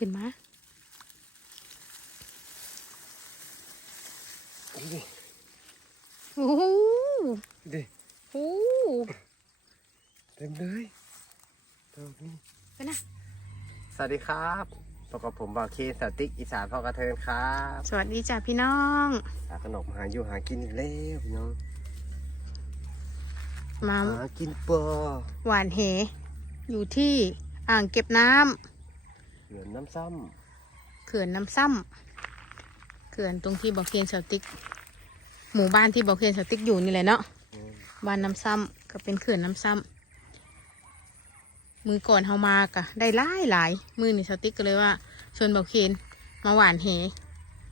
ขึ้นมาดิโอ้โหดิโอ้เต็มเลยดอกนี้ไปนะสวัสดีครับพบกับผมบาวเคสติ๊กอีสานพ่อกระเทินครับ สวัสดีจ้ะพี่น้องหาขนมหาอยู่หากินอีกแล้วพี่น้องมาหากินปลาหวานเหอยู่ที่อ่างเก็บน้ำ เหลือนน้ำซ้เขื่อนน้ำซ้ำเขื่อนตรงที่บอกเคียนสติก หมู่บ้านที่บอกเคียนสติกอยู่นี่แหละเนาะำอืมบ้านน้ำซ้ำก็เป็นเขื่อนน้ำซ้ำมือก่อนเฮามากะได้หลายหลายมือนี่สติ๊กก็เลยว่าชวนบอกเคนมาหวานเห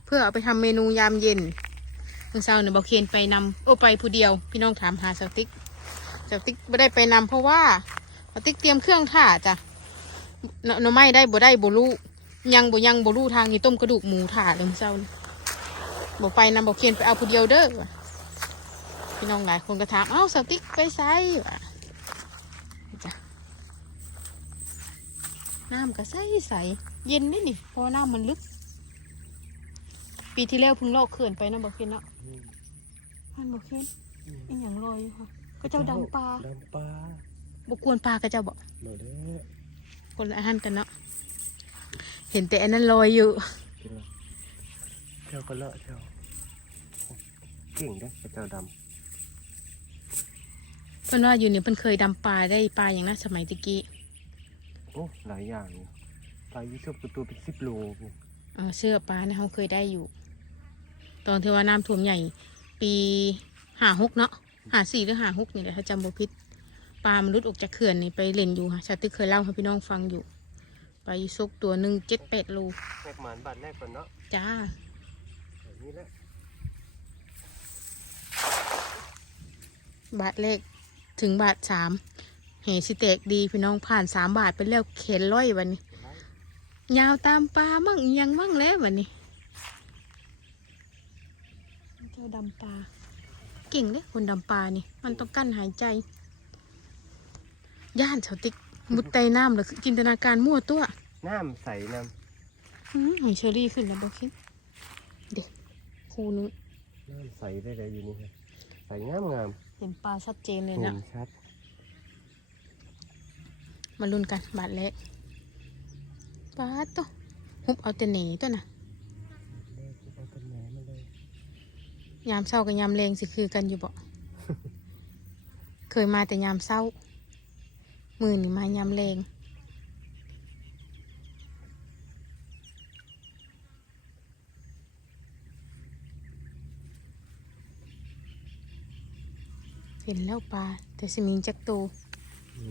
เพื่อเอาไปทำเมนูยามเย็นเมื่อเช้าเนี่ยบอกเคนไปนำโอ้ไปผู้เดียว พี่น้องถามหาสติ๊กสติ๊กไม่ได้ไปนำเพราะว่าสติ๊กเตรียมเครื่องถ่าจ้ะ หนหน่อไม้ได้บ่ได้บ่รู้ยังบ่ยังบ่รู้ทางนี้ต้มกระดูกหมูถ่าเลยเมื่อเช้านี่บ่ไปนำบอกเคนไปเอาผู้เดียวเด้อว่ะพี่น้องหลายคนก็ถามเอ้าสติ๊กไปไซวะจ้ะน้ำก็ใสใสเย็นนี่นี่เพราะว่าน้ำมันลึก ปีที่แล้วเพึ่งลอกเขื่อนไปนะบอกเคนเนาะอืมมันบอกเคนอีหยังลอยอยู่ค่ะก็เจ้าดำปลาดำปลาบกวนปลาก็เจ้าบอกหมดแล้ว คนละอาหารกันเนาะเห็นแต่อันนั้นลอยอยู่กินแล้วเจ้าก็เลอะเจ้าเก่งได้อเจ้าดเพิ่นว่าอยู่นี่เพิ่นเคยดำปลาได้ปลาอย่างนั้นสมัยตะกี้ำโอ้หลายอย่างอยู่ปลายี่สิบตัวเป็นสิบโลนี่เออเสื้อปลานะเขาเคยได้อยู่ ตอนที่ว่าน้ำท่วมใหญ่ ปีหาหกเนาะหาสี่หรือหาหกนี่แหละถ้าจำบ่ผิด ปลามันรุดออกจากเขื่อนนี่ไปเล่นอยู่ค่ะชาติเคยเล่าให้พี่น้องฟังอยู่ปลายีซุกตัวหนึ่งเจ็ดแปดโลแรกหมานบาทแรกก่อนเนาะจ้าแบบนี้แหละบาทเลขถึงบาทสามเหสิเตกดีพี่น้องผ่านสามบาทไปแล้วเข็นร้อยวันนี้ ยาวตามปลามั่งอิหยังมั่งแล้ววันนี้เจ้าดำปลาเก่งเด้คนดำปลานี่ มันต้องกั้นหายใจ ย่านเฉาติ๊กมุดใต้น้ำเลยคือจินตนาการมั่วตัวน้ำใสน้อื้อหอยเชอรี่ขึ้นแล้วบอกคิดเด็กคูนึงำน้ำใสได้เลยอยู่นี่ครับใสงามงามเห็นปลาชัดเจนเลยเห็นะนชัดมาลุ้นกันบาทเล็กปลาตัวหุบเอาแต่หนีตัวน่ะเลขเอาต้นไม้มาเลยยามเศร้ากับยามแรงสิคือกันอยู่บ่ เคยมาแต่ยามเศร้า มือนี่มายามแรงเห็นแล้วปลาแต่สมิงจักตู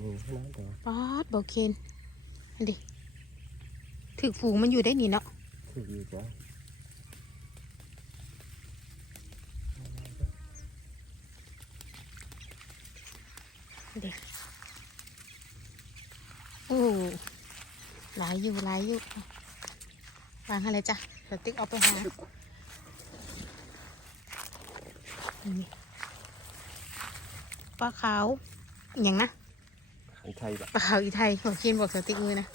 นี่ขนาดเดียวปาดบอกเคนอันดิถึกฝูงมันอยู่ได้นี่เนาะคืออยู่จ้ะเด็กโอ้หลายอยู่หลายอยู่วางอะไรจ้ะเดี๋ยวติ๊กเอาไปหานี่ปลาขาวอหย่างนะขันไทยแบบปลาขาวอีไทยบอกเคียนบอกสติ๊กมือนะ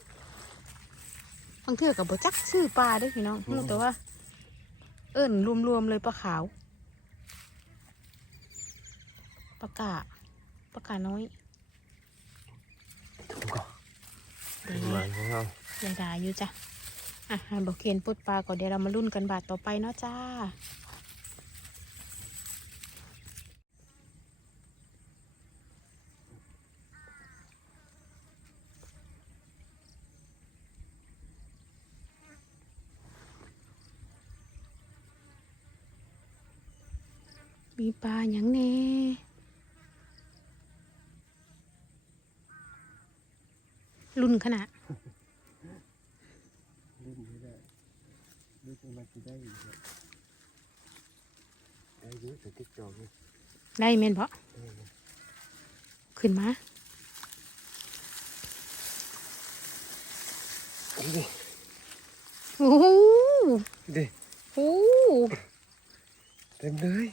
บางเทื่อกับบจักชื่อปลาเด้วยพี่น้องรู้แต่ว่า เอิ้นรวมๆเลยปลาขาวปลากาปลากาน้อย เดี๋ยวมันของเราอย่าด่าอยู่จ้ะอะให้บอกเคียนปุดปลาก่อนเดี๋ยวเรามาลุ้นกันบาทต่อไปเนาะจ้ามีปลาอย่างแน่ รุ่นขนาดเล่นไม่ได้เล่นมาที่ได้อยู่ครับได้เยอะแต่ติ๊กจอกนี่ได้เมนเพาะขึ้นมาดิโอ้โหดิโอ้โหเต็มเลย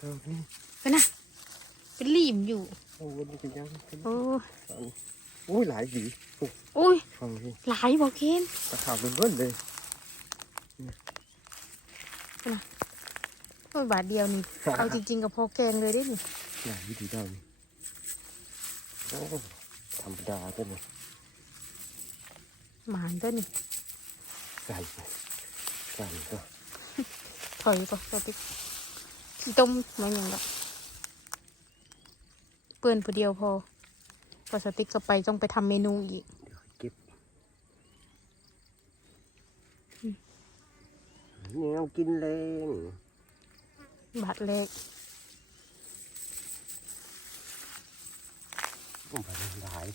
ดอกนี้เป็นนะเป็นรีมอยู่ข้างบนนี่ก็ยังเป็นโอ้สอง อุ้ยหลายสีโอ้อุ้ยฟังดิหลายบอกเคนตะขาบเป็นเบิ้ลเลยโอ้ยบาทเดียวนี่ เอาจริงๆกับพอแกงเลยได้นี่หลายวิธีได้นี่โอ้ธรรมดาตัวนี้หมานตัวนี่ใส่ใส่ก็ถอยก่อนสติ๊กขี้ต้มมันยังดอกเปื้อนผู้เดียวพอ พอสติ๊กก็ไปต้องไปทำเมนูอีกเดี๋ยวเก็บแนวกินแรงบาทแรกผมไปหลาย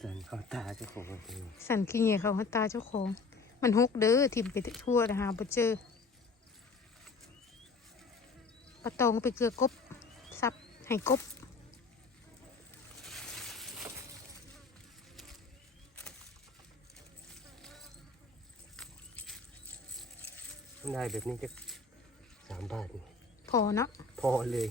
สันเขาตาเจ้าของมันเป็นไงสั่นขี้เหงียเขาให้ตาเจ้าของ มันฮกเด้อทิมไปทั่วนะฮะบ่เจอปลาตองไปเกลือกบซับให้กบได้แบบนี้จะสามบาทนี่พอเนาะพอเลย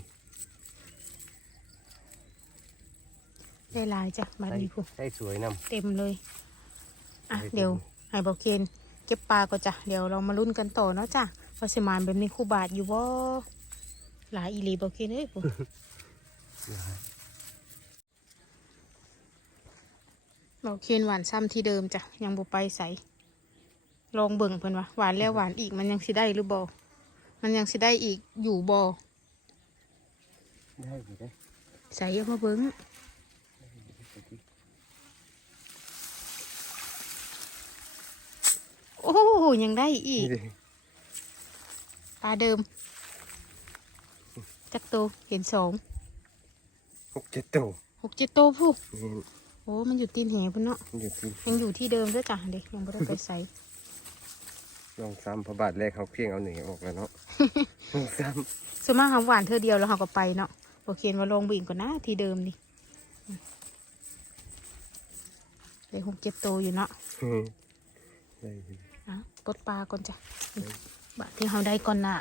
ได้หลายจ้ะบาทนี้พูได้สวยนเต็มเลย อะได้เต็มเดี๋ยวให้บอกเคนเก็บปลาก็จ้ะ เดี๋ยวเรามาลุ้นกันต่อเนาะจ้ะว่าสิมานแบบนี้คู่บาทอยู่บ่ หลายอีหลีบอกเคนเอ้ยพูำบอกเคนหวานซ้ำที่เดิมจ้ะยังบ่ไปใสลองเบิ่งเพิ่นว่าหวานแล้วหวานอีกมันยังสิได้หรือบ่มันยังสิได้อีกอยู่บ่ได้อยู่ได้ใส่เอามาเบิ่งโอ้โหยังได้อีกนี่เลยปลาเดิม จักโตวเห็นสองหกเจ็ดตัวหกเจ็ดโตวผู้นี่โอ้มันอยู่ตีนแหพุ่นเนาะมันอยู่ที่ยังอยู่ที่เดิมด้วยจ้ะเด็กยังไม่ได้ไปใส่ ลองซ้ำพระบาทแรกเขาเพียงเอาหนึ่งออกแล้วเนาะ ลองซ้ส่วนมากเขาหวานเธอเดียวแล้วเขาก็ไปเนาะโอเคนว่าลองบิ่งก่อนนะที่เดิมนี่อืมเด็กหกเจ็ดโตวอยู่เนาะำ ได้อยู่อะปลดปลาก่อนจ้ะอืมบะที่เขาได้ก่อนน่ะ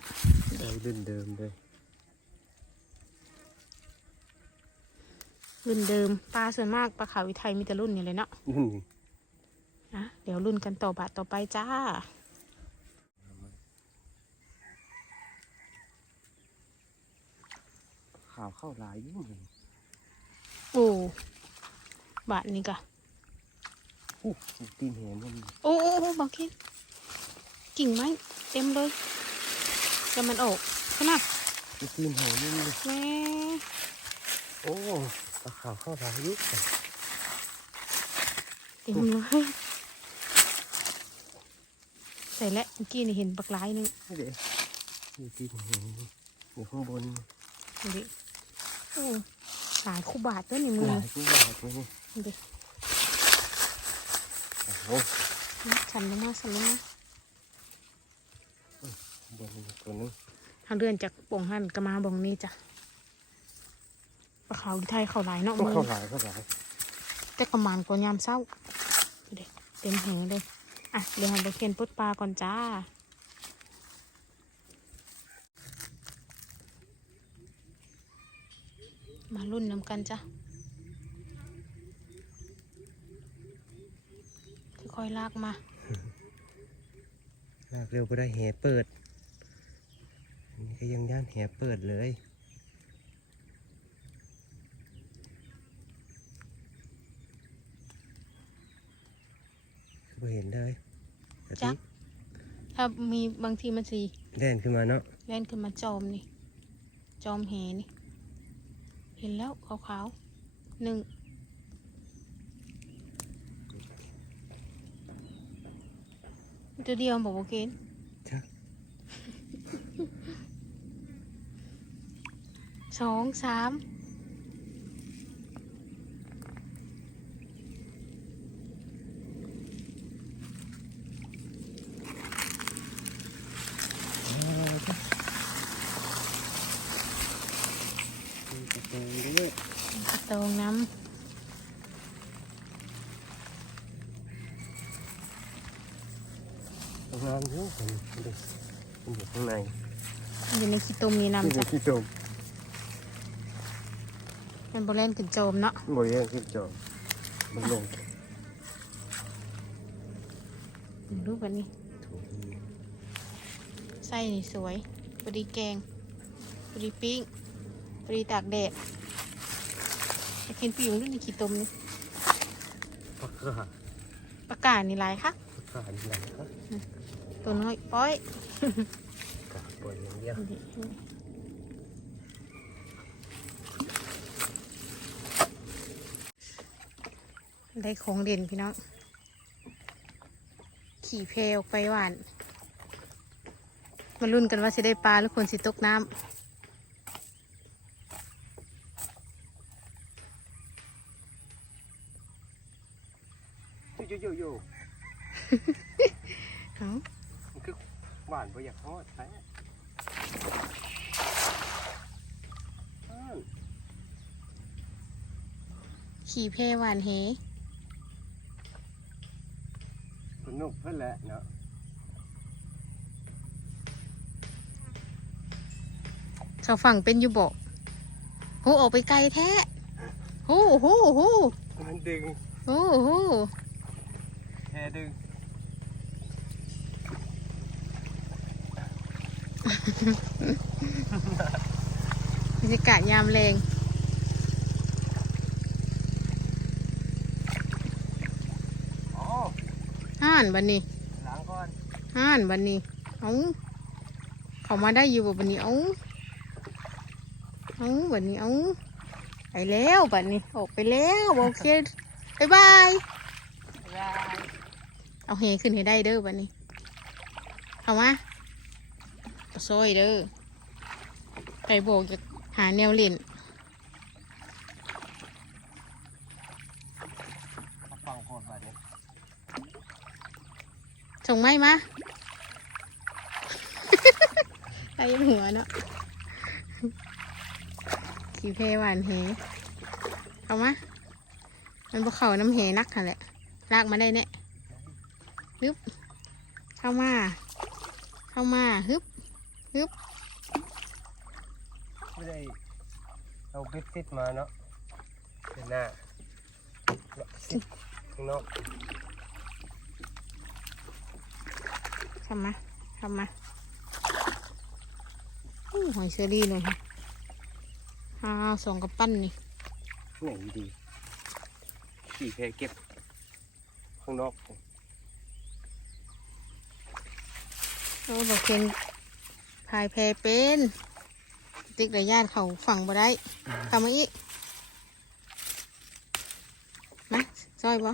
ได้รุ่นเดิมเลย รุ่นเดิมปลาส่วนมากปลาขาววิไทยมีแต่รุ่นนี่เลยเนาะรุ่นนี้อะเดี๋ยวรุ่นกันต่อบาทต่อไปจ้าข่าวเข้าหลายยิ่งเลยโอ้บาทนี้กะอู้ตีนแหมันโอ้โอ้โอ้บอกเคนกิ่งไม้เต็มเลยจะมันออกขนาดตีนแหมันเลยแม่โอ้ ตะข่าวเข้าหลายยิ่งเต็มเลยใส่และเมื่อกี้นี่เห็นปักหลายหนึงนี่เด็กมีตีนแหอยู่ข้างบนดูดิโอ้หลายคู่บาทด้วยนี่มืหอลายที่บาทเลยนี่ดูดิโอ้โหฉันลงมาฉันลงมาบนอีกตัวนึงทางเดือนจากป่องหันก็มาบ่องนี้จ้ะ ปลาขาวที่ไทยเขาหลายเนาะก็มือเข้าหลายเข้าหลายแต่ประมาณกว่ายามเศร้าดูดิเต็มแหงเลย อะเดี๋ยวหันไปเคนปลดปลาก่อนจ้า มารุ่นน้ำกันจ้ะค่อยๆลากมา ลากเร็วก็ได้แหเปิดอันนี้ก็ยังย่านแหเปิดเลย บ่เห็นเลยแต่จ๊ะที่ถ้ามีบางทีมันสีแดนขึ้นมาเนาะแล่นขึ้นมาจอมนี่ จอมแหนี่ เห็นแล้วขาวๆหนึ่งตัวเดียวบอกว่าเกณฑ์จ้ะสองสาม ระตองน้ทำงานเยอะผมดูมันอยู่ข้างในำอยู่ในขี้ตุ่มนี่นี่นำจ้ะขี้โจมมันโบแลนขึ้นโจมเนาะบ่แย่งขี้โจมมันลงรูปแบบนี้ถุงไส้นี่สวยพอดีแกงพอดีปิ้งพอดีตากแดด อยากเห็นปีกมันด้วยในขี้ตุ่มนี่ปากกาปากกาศนี่หลายค่ะปากกานี่แหละครับตัวน้อยป้อยกาปล่อยอย่างเดียวได้ของเด่นพี่น้อง ขี่เพลออกไปหวาน มาลุ้นกันว่าจะได้ปลาหรือคนสิตกน้ โยโยโยำเอ้ามันคือหวานบ่อยากทอดแท้อ้าวขี่เพลหวานเฮสนุกเพื่อนแหละเนาะสาวฝั่งเป็นอยู่บอกโหออกไปไกลแท้โหโหโหมันดึงโหโห แค่ดึงบรรยากาศยามแรงอ๋อห่านบันนี้ล้างก่อนห่านบันนี้เอาเขามาได้อยู่บ่บันนี้เอาเอาบันนี้เอาไปแล้วบันนี้ออกไปแล้ว โอเคบายบาย เอาเฮขึ้นให้ได้เด้อบันนี้เอามาเอาซอยเด้อไปโบกจะหาแนวเล่นเอาฟังโคตรแบบนี้ส่งไม้มาไอ้หัวเนาะขี่เพหวานเหเอามามันบ่เข่าน้ำเหนักค่ะแหละลากมาได้เนี่ย ฮึบเข้ามา เข้ามาฮึบฮึบไม่ได้เอาเบ็ดติดมาเนาะเป็นหน้าเนาะซิดข้างนอกเข้ามาเข้ามาอู้หอยเชอรี่เลยค่ะอ้าวสองกับปั้นนี่ไหนดีขี่แพเก็บข้างนอก โอ้บอกเคนพายแพเป็นติ๊กระยานเขาฝั่งบ่ได้เข้ามาอีกมาซอยบ่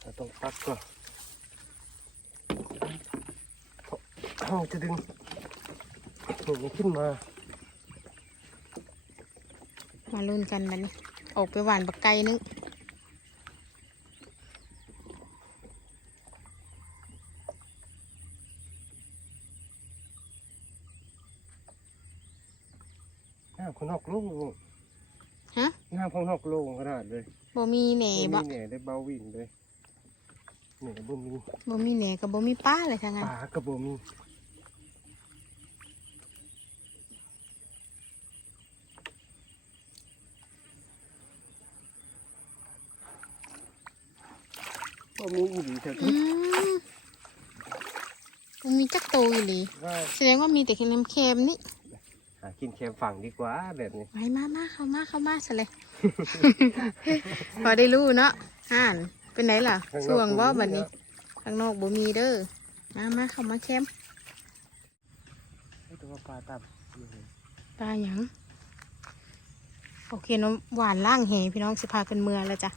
เราต้องปักก่อนห้องจะดึงดึงขึ้นมา มาลุ้นกันบัดนี้ออกไปหวานบักไก่นึง น้ำข้างนอกโล่ง ฮะ น้ำข้างนอกโล่งขนาดเลย บ่ มีแหน่บ่บ่มีแหน่ได้เบาวิ่งเลยแหน่บ่มีบ่มีแหน่กับบ่มีป้าเลยทั้งปนั้นลากับบ่มีบ่มีอีหลีเถอะอืมบ่มีจักโตอยู่เลยว่าแสดงว่ามีแต่แค่น้ำเค็มนี่ หากินแคมฝั่งดีกว่าแบบนี้ ไปมามาเข้ามาเข้ามาซะเลย พอได้รู้เนาะอ่านเป็นไหนล่ะข้างนอกช่วงว่าบ่มีบัดนี้เนาะข้างนอกบ่มีเด้อมามาเข้ามาแคมเฮ้ยแต่ว่าปลาตับปลาหยังโอเคเน้องหวานล่างแหพี่น้องสิพากันเมือแล้วจ้ะ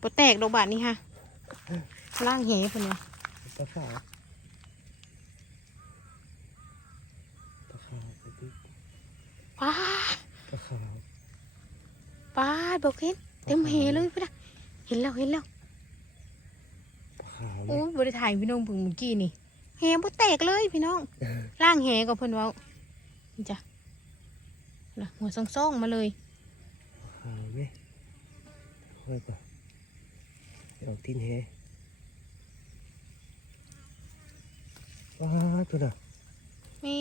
ปแตกดอกบาทนี่ค่ะล่างแหคนเนี้ยปลาขาวปลาขาวไปดิ ป้าปลาขาวป้าบอกเห็นเต็มแหเลยพี่นะเห็นแล้วเห็นแล้วปลาขาวโอ้ยบริถ่ายพี่น้องเพิ่งเมื่อกี้นี่แหบ่แตกเลยพี่น้องล่างแหก็เพิ่นเว้านี่จ้ะนะหัวซ่องๆมาเลยขาวไหมค่อยก่อนเอาทิ้นแฮว้าตัวน่ะมี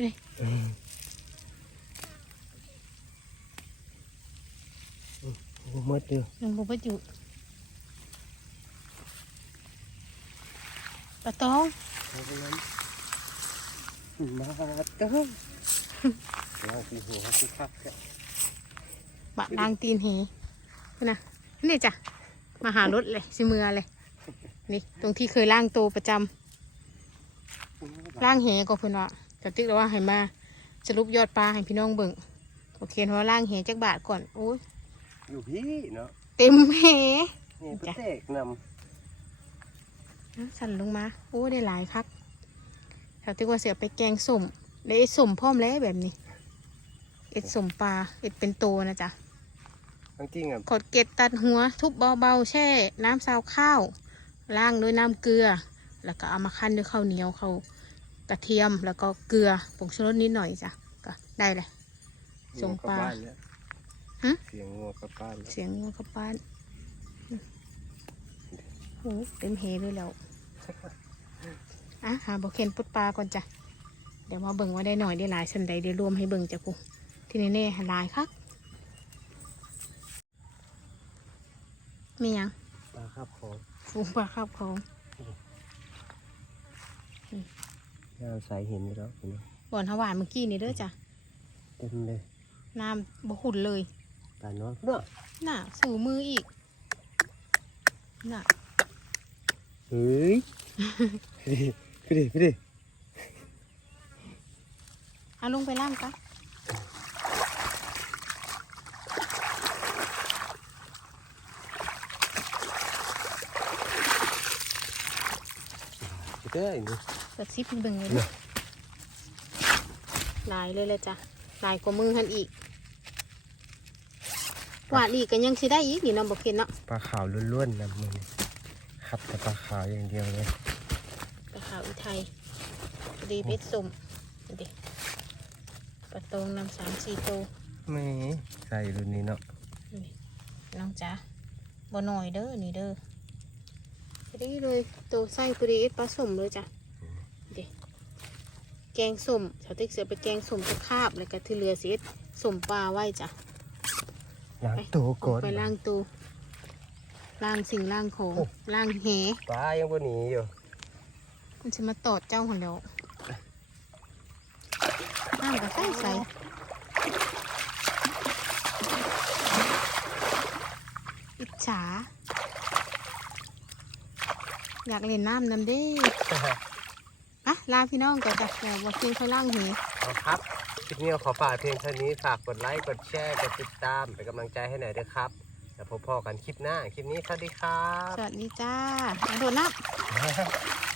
นี่อืมโอ้หมดเดียวลงบุบอยู่ปลาตองเอาไปงั้นมาเต้าลองตีหัวสิครับแกบะนางตีนเหนี่นะนี่จ้ะมาหารถเลยสิมือเลย นี่ ตรงที่เคยล่างโตวประจำล่างเหก็เพิ่นว่า แต่ติ๊กแล้วว่าให้มาสรุปยอดปลาให้พี่น้องเบิ่งโอเคเพราะว่าล่างเหจักบาทก่อนโอ้ยอยู่พี่เนาะเต็มเหนี่เพื่อจ้ะเตกนสั่นลงมาโอ้ได้หลายคักแถวที่ว่าเสียไปแกงสุ่มได้เอ็ดสุ่มพร้อมแล้วแบบนี้ เอ็ดสุ่มปลาเอ็ดเป็นโตนะจ๊ะำจริงๆอะกดเกล็ดตัดหัว ทุบเบาๆแช่ น้ำซาวข้าว ล้างด้วยน้ำเกลือ แล้วก็เอามาคั้นด้วยข้าวเหนียวข้าว กระเทียมแล้วก็เกลือผงชูรสนิดหน่อยจ้ะก็ได้เลยส่งปลางัวกลับบ้นแล้วฮะเสียงงัวกลับบ้านแล้วเสียงงัวกับป้านโอ้เต็มเฮเลยแล้วอะหาบอกเคนปุดปลาก่อนจ้ะเดี๋ยวมาเบิ่งว่าได้หน่อยได้หลายสันใดได้รวมให้เบิ่งจ้ะกูที่นี่แน่ๆหาหลายคักมีหยังปลาครับของฟูงปลาคาบของ น้ำใสเห็นอยู่แล้วเห็นไหมบ่อนหวานเมื่อกี้นี่เด้อจ้ะเต็มเลยน้ำบหุ่นเลยปลาน้อยเนาะน่ะสู่มืออีกน่ะเฮ้ยพี่ดิพี่ดิพี่ดิเอาลงไปล่างกันพี่เต้ยนี่ เปิดซิปให้เบิ่งเลยเด้อหลายเลยเลยจ้ะหลายกว่ามือหันอีกหวานอีกก็ยังสิได้อีกนี่เน้องบอกเคนเนาะปลาขาวล้วนๆนะมึงครับแต่ปลาขาวอย่างเดียวเลยปลาขาวอุทัยพอดีเพชรสุ่มนี่ดิปลาตองนำสามสี่โตวไม่ใส่รุ่นนี้เนาะนี่น้องจ๋าบ่หน่อยเด้อนี่เด้อพอดีเลยตัวไส้พอดีเอ็ดปลาสุ่มเลยจ้ะนี่ดิ แกงสุ่มชาวติ๊กเสือไปแกงสุ่มจะคาบแล้วก็ที่เหลือเสียสุ่มปลาไว้จ้ะล้างตัวก่อนไปล้างตูล้างสิ่งล้างของล้างแหปลายังบนหนีอยู่มันจะมาตอดเจ้าคนเดียวน้ำก็ใส่ใส่อิจฉาอยากเล่นน้ำน้ำเด้ อะลาพี่น้องก่อนจ้ะเดี๋ยวบอกกินข้าวล่างเหเอาครับคลิปนี้ขอฝากเพียงเท่านี้ฝากกดไลค์กดแชร์กดติดตามเป็นกำลังใจให้หน่อยด้วยครับแล้วพบพอกันคลิปหน้าคลิปนี้สวัสดีครับ สวัสดีจ้ามาโดดน้ำ